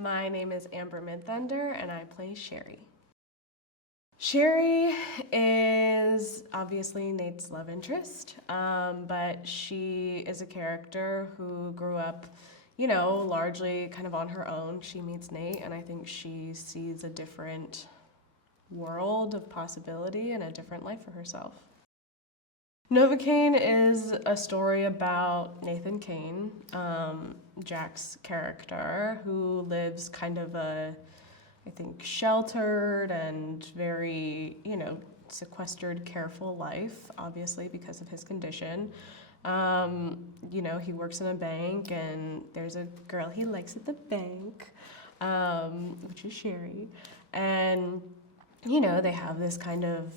My name is Amber Midthunder, and I play Sherry. Sherry is obviously Nate's love interest, but she is a character who grew up, largely kind of on her own. She meets Nate, and I think she sees a different world of possibility and a different life for herself. Novocaine is a story about Nathan Caine, Jack's character, who lives kind of a, I think, sheltered and very, sequestered, careful life, obviously because of his condition. He works in a bank, and there's a girl he likes at the bank, which is Sherry. And, they have this kind of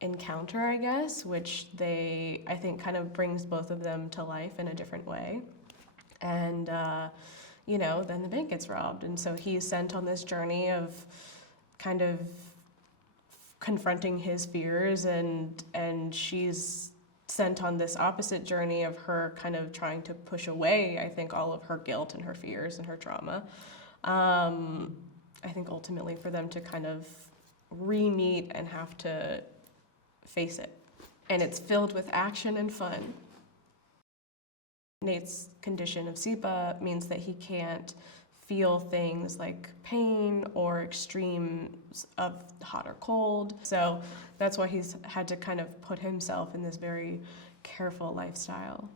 encounter, I guess, which I think kind of brings both of them to life in a different way. And, then the bank gets robbed. And so he's sent on this journey of kind of confronting his fears, and she's sent on this opposite journey of her kind of trying to push away, I think, all of her guilt and her fears and her trauma. I think ultimately for them to kind of re-meet and have to face it. And it's filled with action and fun. Nate's condition of SEPA means that he can't feel things like pain or extremes of hot or cold. So that's why he's had to kind of put himself in this very careful lifestyle.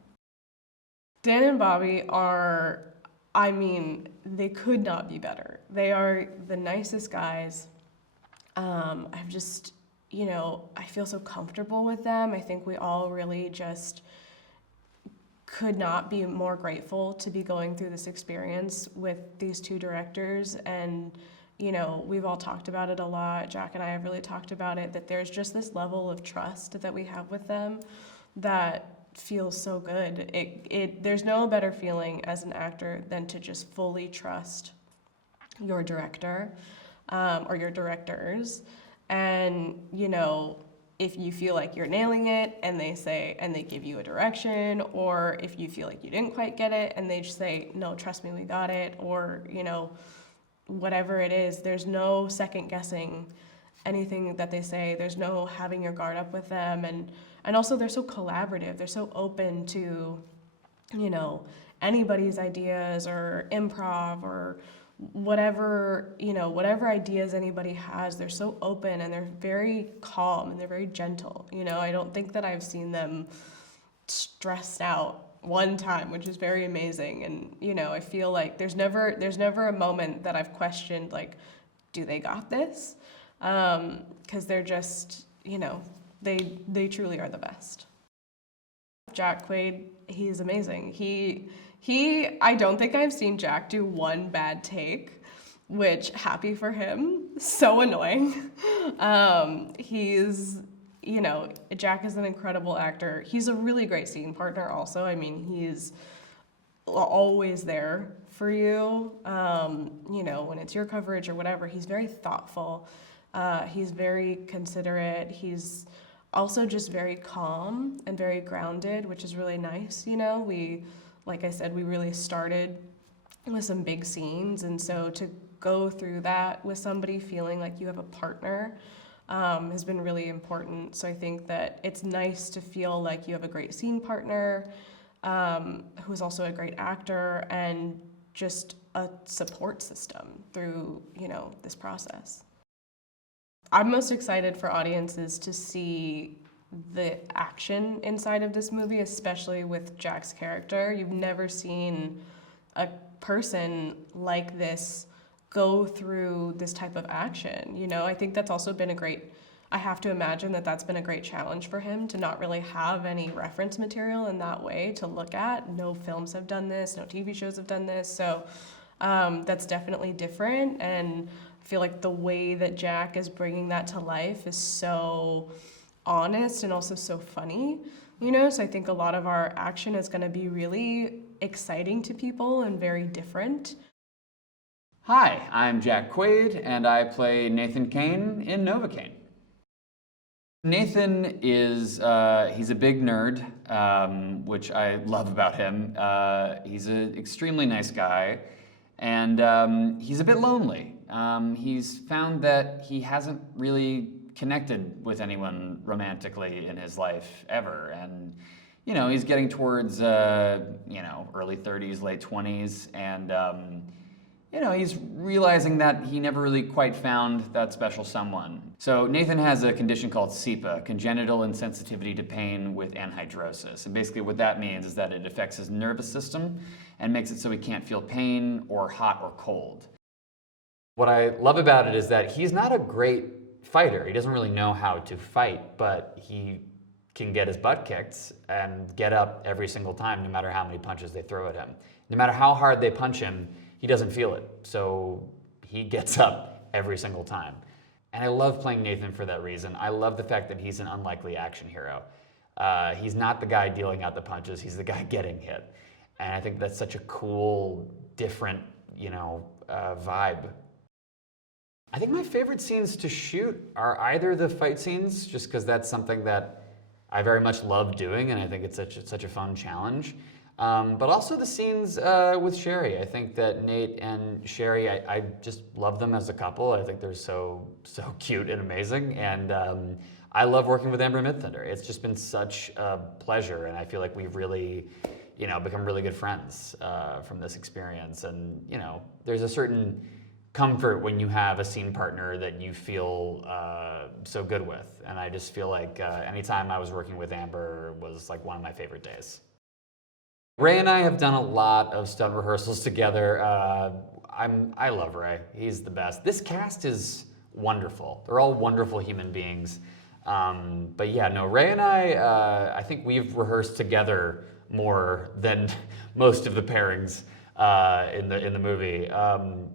Dan and Bobby are, they could not be better. They are the nicest guys. I've just, I feel so comfortable with them. I think we all really just could not be more grateful to be going through this experience with these two directors. And, we've all talked about it a lot. Jack and I have really talked about it, that there's just this level of trust that we have with them that feels so good. There's no better feeling as an actor than to just fully trust your director, or your directors. And, if you feel like you're nailing it and they give you a direction, or if you feel like you didn't quite get it and they just say, no, trust me, we got it, or, whatever it is, there's no second guessing anything that they say. There's no having your guard up with them. And also they're so collaborative. They're so open to, anybody's ideas or improv or whatever ideas anybody has. They're so open, and they're very calm, and they're very gentle. I don't think that I've seen them stressed out one time, which is very amazing. And I feel like there's never a moment that I've questioned, like, do they got this? Because they're just, they truly are the best. Jack Quaid, he's amazing. I don't think I've seen Jack do one bad take, which, happy for him, so annoying. Jack is an incredible actor. He's a really great scene partner also. He's always there for you, when it's your coverage or whatever. He's very thoughtful. He's very considerate. He's also just very calm and very grounded, which is really nice. Like I said, we really started with some big scenes, and so to go through that with somebody feeling like you have a partner has been really important. So I think that it's nice to feel like you have a great scene partner who's also a great actor, and just a support system through, this process. I'm most excited for audiences to see the action inside of this movie, especially with Jack's character. You've never seen a person like this go through this type of action. I think that's also been I have to imagine that that's been a great challenge for him, to not really have any reference material in that way to look at. No films have done this, no TV shows have done this. So that's definitely different. And I feel like the way that Jack is bringing that to life is so honest and also so funny, so I think a lot of our action is going to be really exciting to people and very different. Hi, I'm Jack Quaid, and I play Nathan Caine in Novocaine. Nathan is, he's a big nerd, which I love about him. He's an extremely nice guy, And he's a bit lonely. He's found that he hasn't really connected with anyone romantically in his life ever. And, you know, he's getting towards, early 30s, late 20s. And, he's realizing that he never really quite found that special someone. So Nathan has a condition called CIPA, congenital insensitivity to pain with anhidrosis. And basically what that means is that it affects his nervous system and makes it so he can't feel pain or hot or cold. What I love about it is that he's not a great fighter. He doesn't really know how to fight, but he can get his butt kicked and get up every single time, no matter how many punches they throw at him. No matter how hard they punch him, he doesn't feel it. So he gets up every single time. And I love playing Nathan for that reason. I love the fact that he's an unlikely action hero. He's not the guy dealing out the punches, he's the guy getting hit. And I think that's such a cool, different, vibe. I think my favorite scenes to shoot are either the fight scenes, just because that's something that I very much love doing, and I think it's such a fun challenge. But also the scenes with Sherry. I think that Nate and Sherry, I just love them as a couple. I think they're so cute and amazing. And I love working with Amber Midthunder. It's just been such a pleasure, and I feel like we've really, become really good friends from this experience. And, there's a certain comfort when you have a scene partner that you feel so good with. And I just feel like anytime I was working with Amber was like one of my favorite days. Ray and I have done a lot of stunt rehearsals together. I love Ray. He's the best. This cast is wonderful. They're all wonderful human beings. But yeah, no, Ray and I think we've rehearsed together more than most of the pairings in the movie.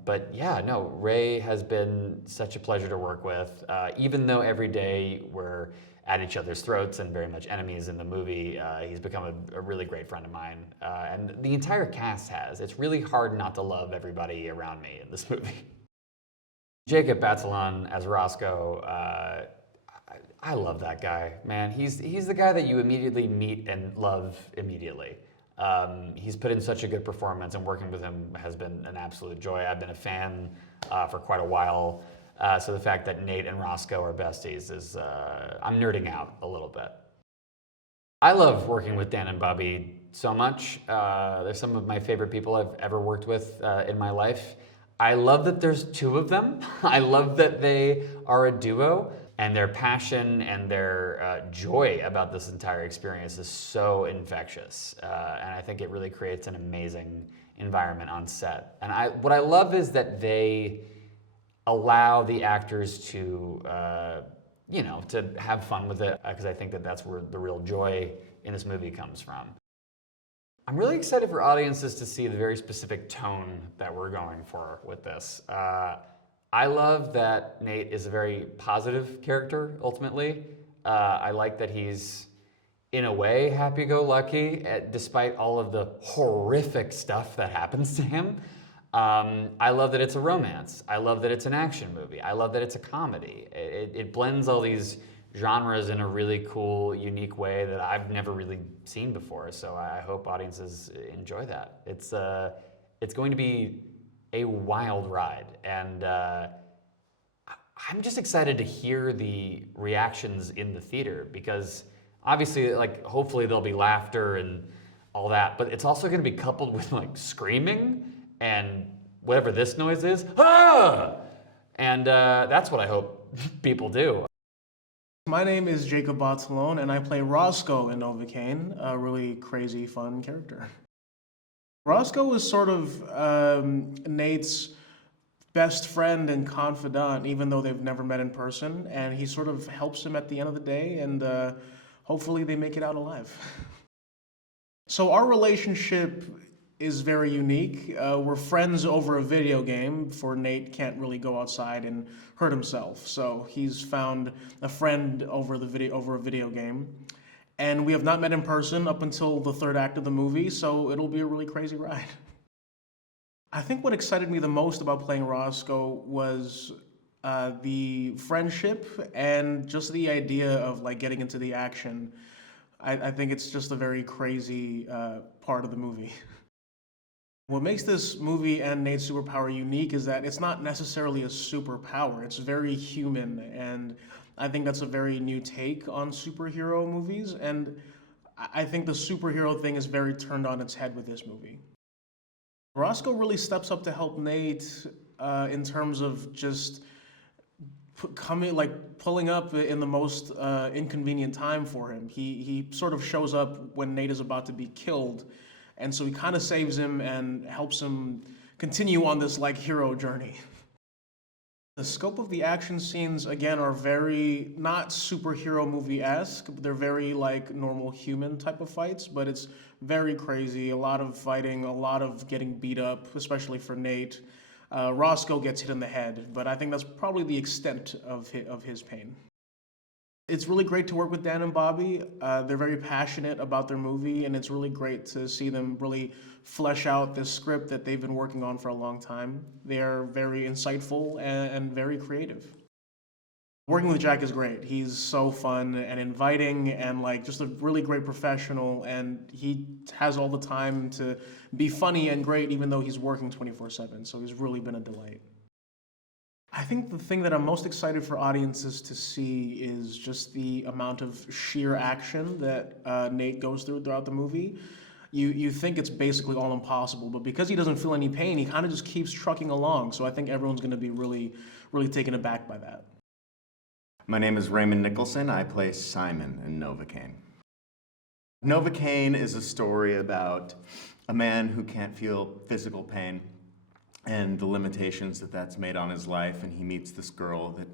But yeah, no, Ray has been such a pleasure to work with. Even though every day we're at each other's throats and very much enemies in the movie, he's become a really great friend of mine. And the entire cast has. It's really hard not to love everybody around me in this movie. Jacob Batalon as Roscoe, I love that guy, man. He's the guy that you immediately meet and love immediately. He's put in such a good performance, and working with him has been an absolute joy. I've been a fan for quite a while. So the fact that Nate and Roscoe are besties is, I'm nerding out a little bit. I love working with Dan and Bobby so much. They're some of my favorite people I've ever worked with in my life. I love that there's two of them. I love that they are a duo, and their passion and their joy about this entire experience is so infectious. And I think it really creates an amazing environment on set. And what I love is that they allow the actors to, to have fun with it, because I think that that's where the real joy in this movie comes from. I'm really excited for audiences to see the very specific tone that we're going for with this. I love that Nate is a very positive character, ultimately. I like that he's, in a way, happy-go-lucky, despite all of the horrific stuff that happens to him. I love that it's a romance. I love that it's an action movie. I love that it's a comedy. It blends all these genres in a really cool, unique way that I've never really seen before. So I hope audiences enjoy that. It's going to be a wild ride, and I'm just excited to hear the reactions in the theater, because obviously, hopefully there'll be laughter and all that, but it's also going to be coupled with screaming and whatever this noise is, ah! And that's what I hope people do. My name is Jacob Batalon, and I play Roscoe in Novocaine, a really crazy, fun character. Roscoe is sort of Nate's best friend and confidant, even though they've never met in person, and he sort of helps him at the end of the day, and hopefully they make it out alive. So our relationship is very unique. We're friends over a video game, for Nate can't really go outside and hurt himself. So he's found a friend over a video game. And we have not met in person up until the third act of the movie, so it'll be a really crazy ride. I think what excited me the most about playing Roscoe was the friendship and just the idea of getting into the action. I think it's just a very crazy part of the movie. What makes this movie and Nate's superpower unique is that it's not necessarily a superpower. It's very human, and I think that's a very new take on superhero movies. And I think the superhero thing is very turned on its head with this movie. Roscoe really steps up to help Nate in terms of just pulling up in the most inconvenient time for him. He sort of shows up when Nate is about to be killed, and so he kind of saves him and helps him continue on this like hero journey. The scope of the action scenes again are very not superhero movie-esque. They're very like normal human type of fights, but it's very crazy. A lot of fighting, a lot of getting beat up, especially for Nate. Roscoe gets hit in the head, but I think that's probably the extent of his pain. It's really great to work with Dan and Bobby. They're very passionate about their movie, and it's really great to see them really flesh out this script that they've been working on for a long time. They are very insightful and very creative. Working with Jack is great. He's so fun and inviting and like just a really great professional, and he has all the time to be funny and great even though he's working 24/7, so he's really been a delight. I think the thing that I'm most excited for audiences to see is just the amount of sheer action that Nate goes throughout the movie. You think it's basically all impossible, but because he doesn't feel any pain, he kind of just keeps trucking along, so I think everyone's going to be really, really taken aback by that. My name is Ray Nicholson. I play Simon in Novocaine. Novocaine is a story about a man who can't feel physical pain and the limitations that that's made on his life, and he meets this girl that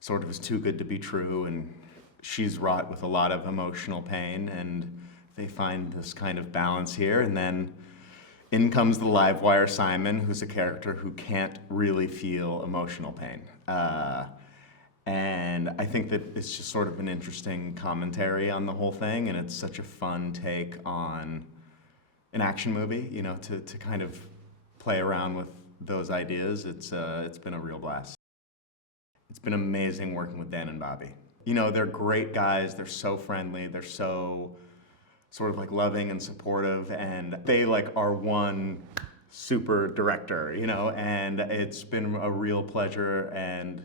sort of is too good to be true, and she's wrought with a lot of emotional pain, and they find this kind of balance here, and then in comes the live wire Simon, who's a character who can't really feel emotional pain. And I think that it's just sort of an interesting commentary on the whole thing, and it's such a fun take on an action movie, you know, to kind of play around with those ideas. It's been a real blast. It's been amazing working with Dan and Bobby. You know, they're great guys, they're so friendly, they're so sort of like loving and supportive, and they like are one super director, you know, and it's been a real pleasure, and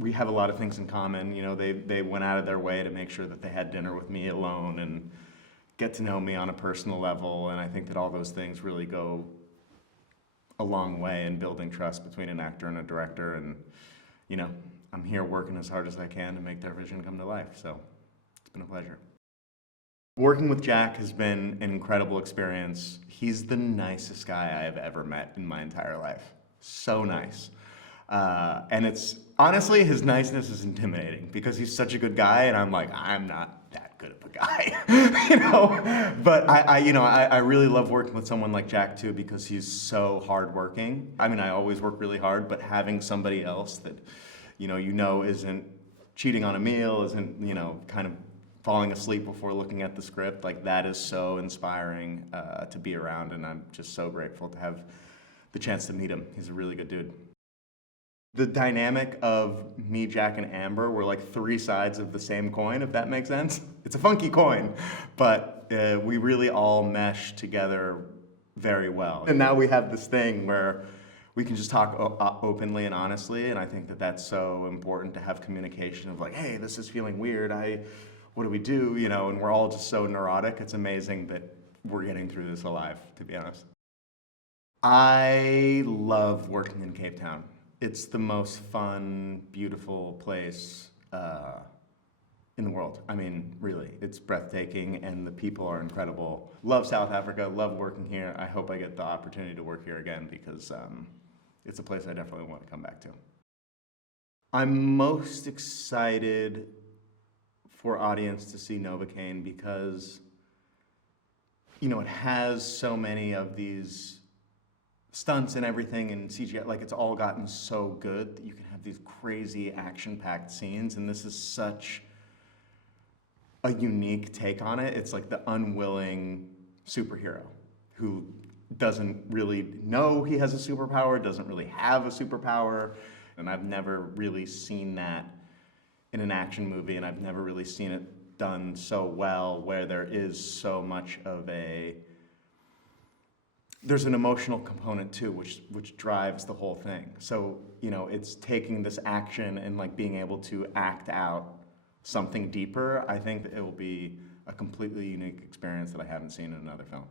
we have a lot of things in common. You know, they went out of their way to make sure that they had dinner with me alone and get to know me on a personal level, and I think that all those things really go a long way in building trust between an actor and a director, and you know, I'm here working as hard as I can to make their vision come to life, so it's been a pleasure. Working with Jack has been an incredible experience. He's the nicest guy I have ever met in my entire life. So nice. And it's, honestly, his niceness is intimidating because he's such a good guy, and I'm like, I'm not that good of a guy, you know? But I really love working with someone like Jack too, because he's so hardworking. I mean, I always work really hard, but having somebody else that, you know, isn't cheating on a meal, isn't, you know, kind of falling asleep before looking at the script, like that is so inspiring to be around, and I'm just so grateful to have the chance to meet him. He's a really good dude. The dynamic of me, Jack, and Amber were like three sides of the same coin, if that makes sense. It's a funky coin, but we really all mesh together very well. And now we have this thing where we can just talk openly and honestly, and I think that that's so important, to have communication of like, hey, this is feeling weird, what do we do, you know, and we're all just so neurotic. It's amazing that we're getting through this alive, to be honest. I love working in Cape Town. It's the most fun, beautiful place in the world. I mean, really, it's breathtaking, and the people are incredible. Love South Africa, love working here. I hope I get the opportunity to work here again, because it's a place I definitely want to come back to. I'm most excited for audience to see Novocaine because, you know, it has so many of these stunts and everything and CGI, like it's all gotten so good that you can have these crazy action-packed scenes, and this is such a unique take on it. It's like the unwilling superhero who doesn't really know he has a superpower, doesn't really have a superpower, and I've never really seen that in an action movie, and I've never really seen it done so well, where there is so much of a there's an emotional component too, which drives the whole thing. So, you know, it's taking this action and like being able to act out something deeper. I think that it will be a completely unique experience that I haven't seen in another film.